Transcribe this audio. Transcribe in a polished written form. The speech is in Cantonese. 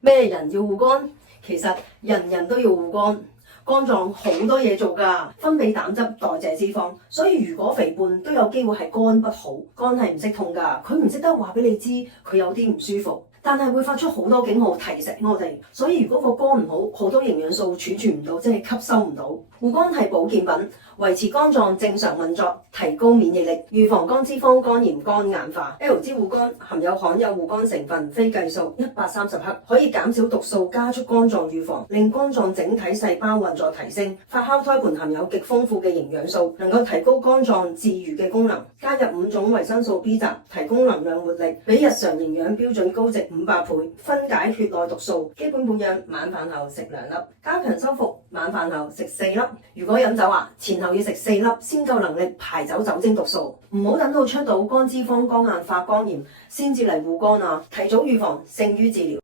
咩人要護肝？其實人人都要護肝。肝臟好多嘢做㗎，分泌膽汁、代謝脂肪，所以如果肥胖都有機會係肝不好。肝係唔識痛㗎，佢唔識得話俾你知佢有啲唔舒服，但係會發出好多警號提醒我哋。所以如果個肝唔好，好多營養素儲存唔到，即係吸收唔到。護肝係保健品，維持肝臟正常運作，提高免疫力，預防肝脂肪、肝炎、肝硬化。L 支護肝含有罕有護肝成分非計數130克，可以減少毒素，加速肝臟預防，令肝臟整體細胞運作提升。發酵胎盤含有極豐富嘅營養素，能夠提高肝臟自愈嘅功能。加入5種維生素 B 集，提供能量活力，比日常營養標準高值500倍，分解血內毒素。基本保養，晚飯後食2粒，加強修復，晚飯後食4粒。如果飲酒啊，前後要食4粒先夠能力排走酒精毒素。唔好等到出到肝脂肪、肝硬化、肝炎先至嚟護肝啊！提早預防勝於治療。